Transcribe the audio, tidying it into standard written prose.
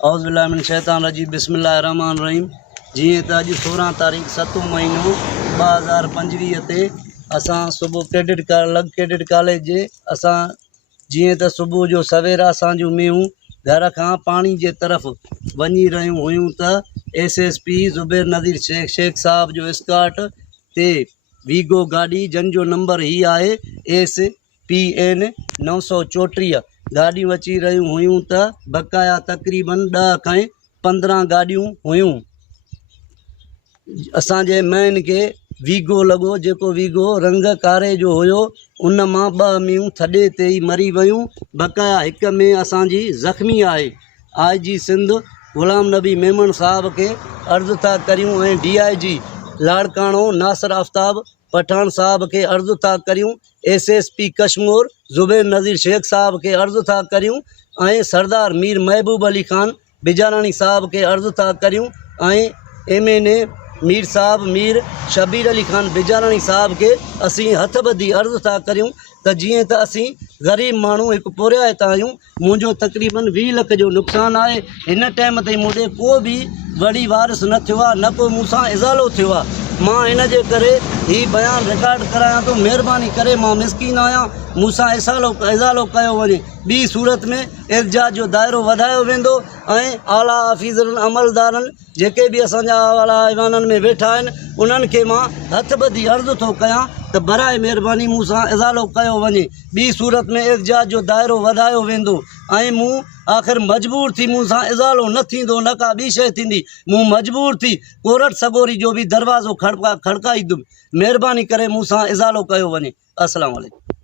औज़ुबिल्लाहि मिन शैतानिर रजीम बिस्मिल्लाहिर रहमानिर रहीम। जीअं त अॼु 16 तारीख़ 7 महीनो 2025 ते असां सुबुह क्रेडिट कॉलेज जे असां जीअं त सुबुह जो सवेरा असांजूं मींहूं घर खां पाणी जे तरफ़ वञी रहियूं हुयूं त SSP ज़ुबैर नज़ीर शेख साहब जो स्काट ते वीगो गाॾी जंहिंजो नंबर ही आहे SPN 934 गाॾियूं अची रहियूं हुयूं त बक़ाया तक़रीबन 10 खां 15 गाॾियूं हुयूं। असांजे मैन खे वीगो लॻो, जेको वीगो रंग कारे जो हुयो, उन मां 2 मींहूं थॾे ते ई मरी वियूं। बक़ाया हिक में असांजी ज़ख़्मी आहे। IG सिंध ग़ुलाम नबी मेमन साहब खे अर्ज़ु था करियूं ऐं DIG लाड़काणो नासिर आफ्ताब पठान साहब के अर्ज़ु था करियूं। SSP कश्मीर ज़ुबैर नज़ीर शेख साहब के अर्ज़ु था करियूं ऐं सरदार मीर महबूब अली खान बिजारानी साहब के अर्ज़ु था करियूं ऐं MNA मीर साहब मीर शबीर अली खान बिजारानी साहब के असीं हथ ॿधी अर्ज़ु था करियूं त जीअं त असीं ग़रीब माण्हू हिकु पुरियाइत आहियूं। मुंहिंजो तक़रीबन 20 लख जो नुक़सानु आहे। हिन टाइम ताईं मूं ॾे को बि वॾी वारिस न थियो आहे, न को मूंसां इज़ालो थियो आहे। मां इन जे करे ही बयानु रिकॉर्ड करायां थो। महिरबानी करे, मां मिसकीन आहियां, मूंसां इज़ालो कयो वञे। ॿी सूरत में एहतजाज जो दाइरो वधायो वेंदो ऐं आला ऑफिसरनि अमलदारनि जेके बि असांजा आला ऐवाननि में वेठा आहिनि, उन्हनि खे मां हथ ॿधी अर्ज़ु थो कयां त बराए महिरबानी मूंसां इज़ालो कयो वञे। ॿी सूरत में एहतजाज जो दाइरो वधायो वेंदो ऐं मूं आख़िर मजबूर थी, मूंसां इज़ालो न थींदो, न का ॿी शइ थींदी, मूं मजबूर थी कोरट सगोरी जो बि दरवाज़ो खड़काईंदुमि। महिरबानी करे मूंसां इज़ालो कयो वञे। अस्सलाम वालेकुम।